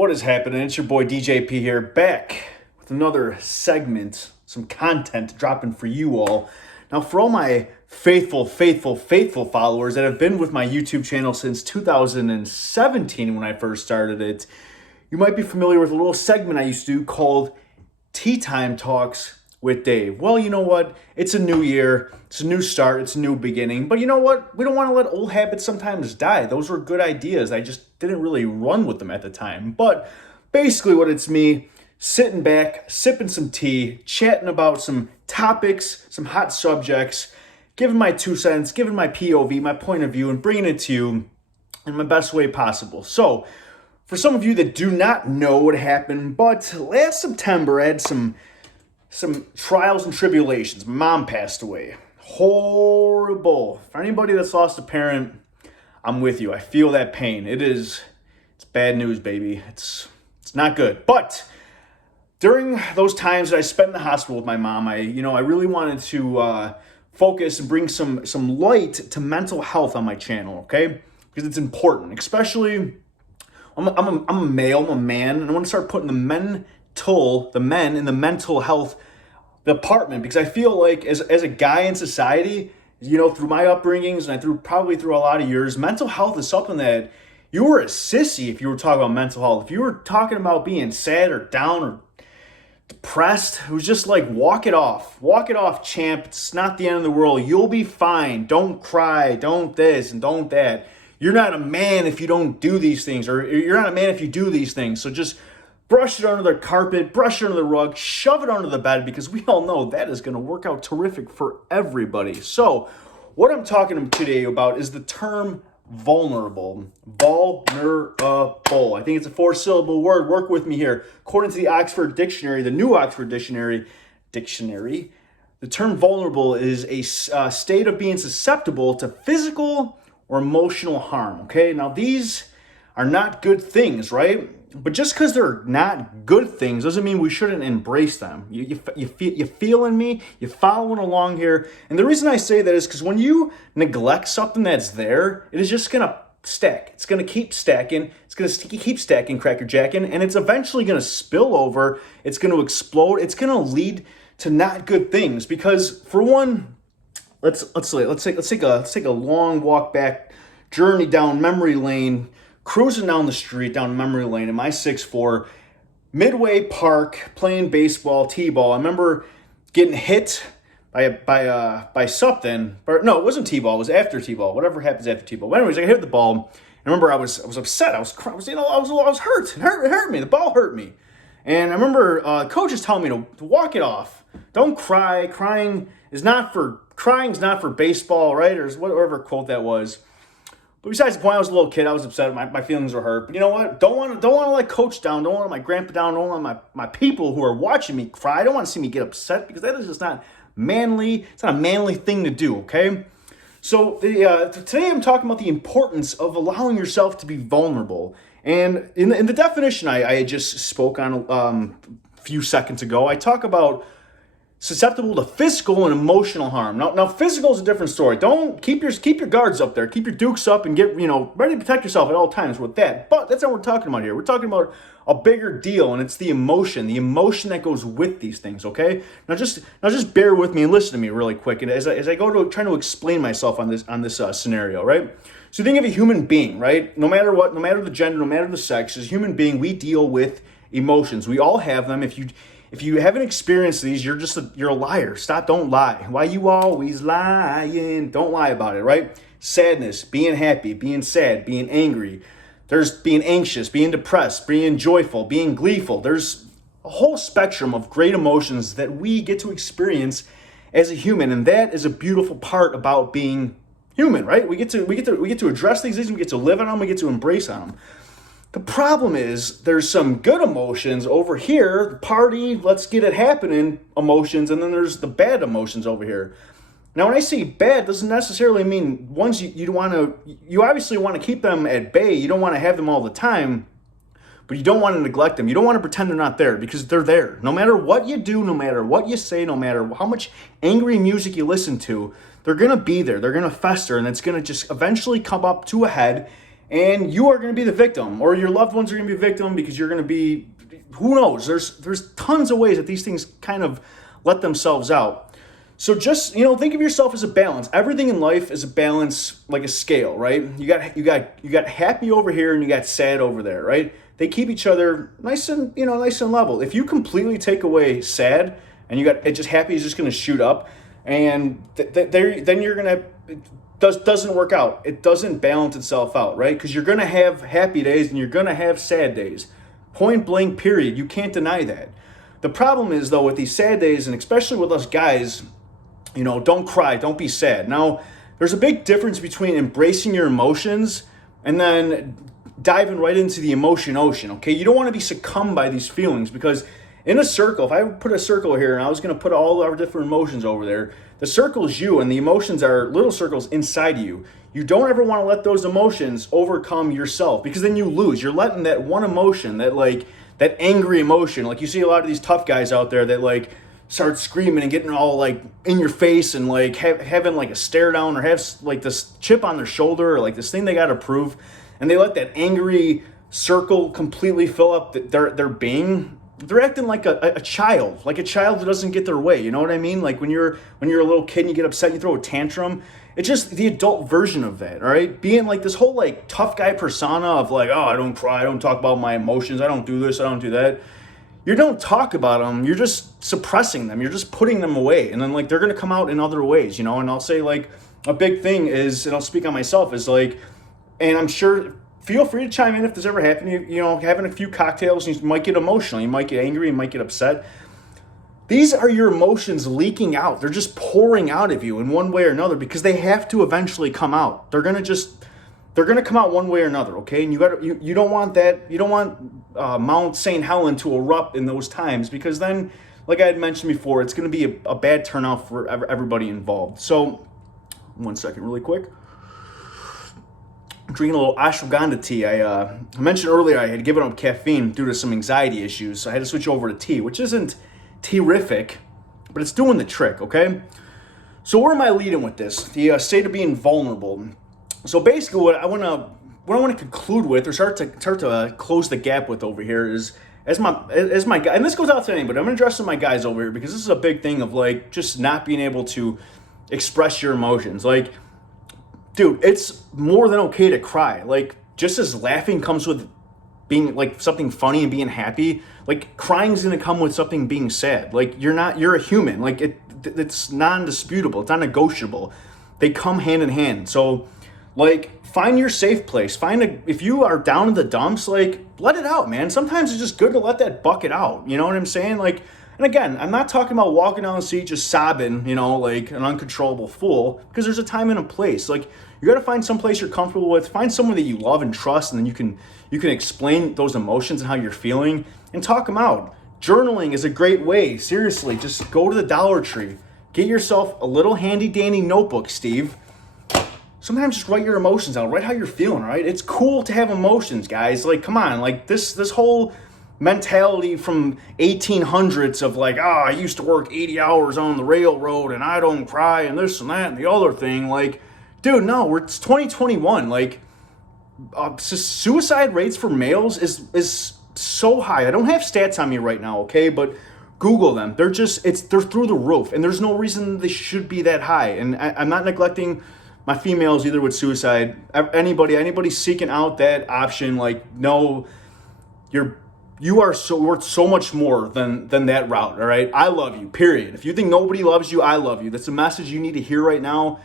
What is happening? It's your boy DJP here, back with another segment, some content dropping for you all. Now, for all my faithful followers that have been with my YouTube channel since 2017 when I first started it, you might be familiar with a little segment I used to do called Tea Time Talks with Dave. Well, you know what? It's a new year. It's a new start. It's a new beginning. But you know what? We don't want to let old habits sometimes die. Those were good ideas. I just didn't really run with them at the time. But basically what it's me sitting back, sipping some tea, chatting about some topics, some hot subjects, giving my 2 cents, giving my POV, my point of view, and bringing it to you in my best way possible. So, for some of you that do not know what happened, but last September I had some trials and tribulations. My mom passed away. Horrible. For anybody that's lost a parent, I'm with you. I feel that pain. It's bad news, baby. It's not good. But during those times that I spent in the hospital with my mom, I really wanted to focus and bring some light to mental health on my channel, okay? Because it's important. Especially, I'm a male, I'm a man, and I want to start putting the men in the mental health department, because I feel like as a guy in society, through my upbringings and probably through a lot of years, mental health is something that you were a sissy if you were talking about mental health. If you were talking about being sad or down or depressed, it was just like, walk it off, champ. It's not the end of the world. You'll be fine. Don't cry. Don't this and don't that. You're not a man if you don't do these things, or you're not a man if you do these things. So just brush it under the carpet, brush it under the rug, shove it under the bed, because we all know that is going to work out terrific for everybody. So what I'm talking today about is the term vulnerable. Vulnerable. I think it's a 4-syllable word. Work with me here. According to the Oxford Dictionary, the new Oxford Dictionary, the term vulnerable is a state of being susceptible to physical or emotional harm. Okay, now these are not good things, right? But just because they're not good things doesn't mean we shouldn't embrace them. You feeling me? You following along here? And the reason I say that is because when you neglect something that's there, it is just going to stack. It's going to keep stacking. It's going to keep stacking, crackerjacking, and it's eventually going to spill over. It's going to explode. It's going to lead to not good things. Because for one, let's take a long walk back, journey down memory lane. Cruising down the street, down memory lane in my 6'4", Midway Park, playing baseball, t-ball. I remember getting hit by something. Or no, it wasn't t-ball. It was after t-ball. Whatever happens after t-ball. But anyways, I hit the ball. I remember I was upset. I was hurt. It hurt me. The ball hurt me. And I remember coaches telling me to walk it off. Don't cry. Crying's not for baseball, right? Or whatever quote that was. But besides the point, I was a little kid. I was upset. My feelings were hurt. But you know what? Don't want to let coach down. Don't want to let my grandpa down. Don't want to let my people who are watching me cry. I don't want to see me get upset, because that is just not manly. It's not a manly thing to do, okay? So today I'm talking about the importance of allowing yourself to be vulnerable. And in the definition I just spoke on a few seconds ago, I talk about susceptible to physical and emotional harm. Now physical is a different story. Don't keep your guards up there. Keep your dukes up and get ready to protect yourself at all times with that. But that's not what we're talking about here. We're talking about a bigger deal, and it's the emotion that goes with these things. Okay. Now just bear with me and listen to me really quick. And as I go to trying to explain myself on this scenario, right? So think of a human being, right? No matter what, no matter the gender, no matter the sex, as a human being, we deal with emotions. We all have them. If you haven't experienced these, you're a liar. Don't lie. Why you always lying? Don't lie about it, right? Sadness, being happy, being sad, being angry. There's being anxious, being depressed, being joyful, being gleeful. There's a whole spectrum of great emotions that we get to experience as a human, and that is a beautiful part about being human, right? We get to address these things, we get to live on them, we get to embrace on them. The problem is there's some good emotions over here, the party, let's get it happening emotions, and then there's the bad emotions over here. Now, when I say bad, doesn't necessarily mean ones you obviously want to keep them at bay. You don't want to have them all the time, but you don't want to neglect them. You don't want to pretend they're not there, because they're there. No matter what you do, no matter what you say, no matter how much angry music you listen to, they're going to be there. They're going to fester, and it's going to just eventually come up to a head. and you are going to be the victim, or your loved ones are going to be the victim because you're going to be, who knows? There's tons of ways that these things kind of let themselves out. So just, think of yourself as a balance. Everything in life is a balance, like a scale, right? You got happy over here and you got sad over there, right? They keep each other nice and level. If you completely take away sad and you got it, just happy is just going to shoot up, and then you're going to, doesn't work out. It doesn't balance itself out, right? Because you're going to have happy days and you're going to have sad days. Point blank, period. You can't deny that. The problem is, though, with these sad days, and especially with us guys, don't cry, don't be sad. Now, there's a big difference between embracing your emotions and then diving right into the emotion ocean, okay? You don't want to be succumbed by these feelings, because in a circle, if I put a circle here and I was going to put all our different emotions over there, the circle is you and the emotions are little circles inside you. You don't ever want to let those emotions overcome yourself, because then you lose. You're letting that one emotion, that angry emotion, like you see a lot of these tough guys out there that start screaming and getting all in your face and having a stare down, or have this chip on their shoulder, or this thing they got to prove, and they let that angry circle completely fill up their being. They're acting like a child that doesn't get their way. You know what I mean? Like when you're a little kid and you get upset, you throw a tantrum. It's just the adult version of that, all right? Being this whole tough guy persona of oh, I don't cry, I don't talk about my emotions, I don't do this, I don't do that. You don't talk about them, you're just suppressing them, you're just putting them away, and then they're going to come out in other ways, and I'll say a big thing is, and I'll speak on myself, is and I'm sure, feel free to chime in if this ever happened, having a few cocktails, you might get emotional, you might get angry, you might get upset. These are your emotions leaking out. They're just pouring out of you in one way or another, because they have to eventually come out. They're going to come out one way or another, okay? And you don't want that. You don't want Mount St. Helen to erupt in those times, because then, like I had mentioned before, it's going to be a bad turnout for everybody involved. So, one second, really quick. I'm drinking a little ashwagandha tea. I mentioned earlier I had given up caffeine due to some anxiety issues, so I had to switch over to tea, which isn't terrific, but it's doing the trick, okay? So where am I leading with this? The state of being vulnerable. So basically, what I want to conclude with, or start to close the gap with over here, is as my guy, and this goes out to anybody. I'm going to address some of my guys over here, because this is a big thing of just not being able to express your emotions. Dude, it's more than okay to cry. Just as laughing comes with being something funny and being happy, crying is going to come with something being sad. You're a human. It's non-disputable. It's non-negotiable. They come hand in hand. So find your safe place. If you are down in the dumps, let it out, man. Sometimes it's just good to let that bucket out. You know what I'm saying? And again, I'm not talking about walking down the street just sobbing, like an uncontrollable fool, because there's a time and a place. You got to find some place you're comfortable with. Find someone that you love and trust, and then you can explain those emotions and how you're feeling and talk them out. Journaling is a great way. Seriously, just go to the Dollar Tree. Get yourself a little handy-dandy notebook, Steve. Sometimes just write your emotions out. Write how you're feeling, right? It's cool to have emotions, guys. Come on. This whole mentality from 1800s of I used to work 80 hours on the railroad and I don't cry and this and that and the other thing. Dude, no, it's 2021. Suicide rates for males is so high. I don't have stats on me right now, okay? But Google them. They're through the roof, and there's no reason they should be that high. And I'm not neglecting my females either with suicide. Anybody seeking out that option, no, you are worth so much more than that route, all right? I love you, period. If you think nobody loves you, I love you. That's a message you need to hear right now.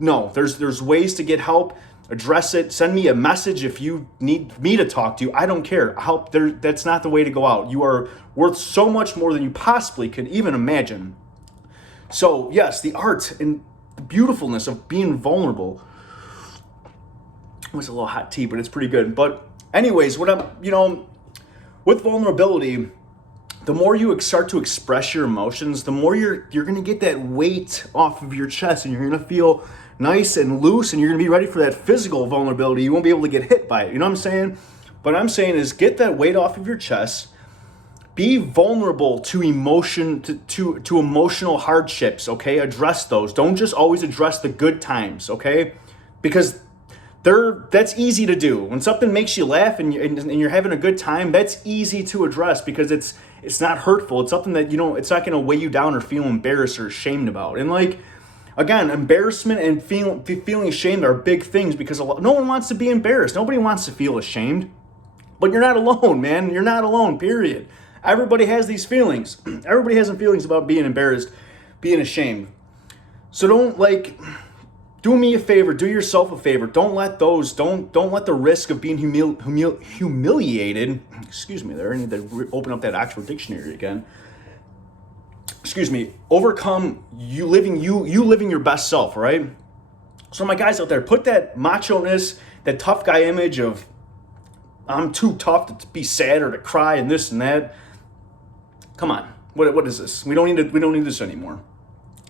No, there's ways to get help. Address it. Send me a message if you need me to talk to you. I don't care. That's not the way to go out. You are worth so much more than you possibly could even imagine. So, yes, the art and the beautifulness of being vulnerable. It was a little hot tea, but it's pretty good. But anyways, with vulnerability, the more you start to express your emotions, the more you're going to get that weight off of your chest, and you're going to feel nice and loose, and you're going to be ready for that physical vulnerability. You won't be able to get hit by it. You know what I'm saying? What I'm saying is get that weight off of your chest. Be vulnerable to emotion, to emotional hardships, okay? Address those. Don't just always address the good times, okay? Because that's easy to do. When something makes you laugh and you're having a good time, that's easy to address because it's not hurtful. It's something that, it's not going to weigh you down or feel embarrassed or ashamed about. And like, again, embarrassment and feeling ashamed are big things because no one wants to be embarrassed. Nobody wants to feel ashamed. But you're not alone, man. You're not alone, period. Everybody has these feelings. Everybody has some feelings about being embarrassed, being ashamed. So do me a favor, do yourself a favor. Don't let the risk of being humiliated, excuse me there, I need to open up that Oxford Dictionary again. Excuse me, overcome you living your best self, right? So my guys out there, put that macho-ness, that tough guy image of I'm too tough to be sad or to cry and this and that. Come on, what is this? We don't need this anymore.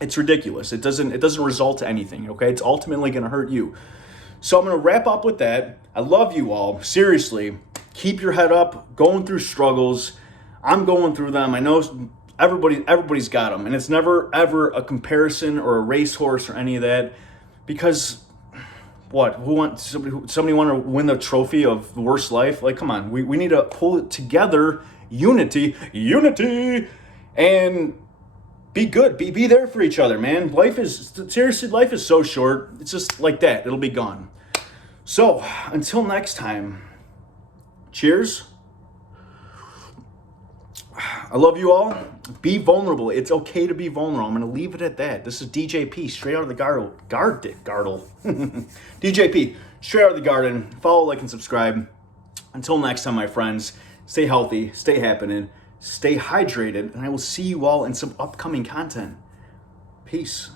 It's ridiculous. It doesn't result to anything, okay? It's ultimately going to hurt you. So I'm going to wrap up with that. I love you all. Seriously, keep your head up. Going through struggles. I'm going through them. I know everybody's got them. And it's never, ever a comparison or a racehorse or any of that. Because, what? Somebody want to win the trophy of the worst life? Like, come on. We need to pull it together. Unity. And be good. Be there for each other, man. Life is so short. It's just like that. It'll be gone. So, until next time, cheers. I love you all. Be vulnerable. It's okay to be vulnerable. I'm going to leave it at that. This is DJP, straight out of the garden. DJP, straight out of the garden. Follow, like, and subscribe. Until next time, my friends, stay healthy, stay happening. Stay hydrated, and I will see you all in some upcoming content. Peace.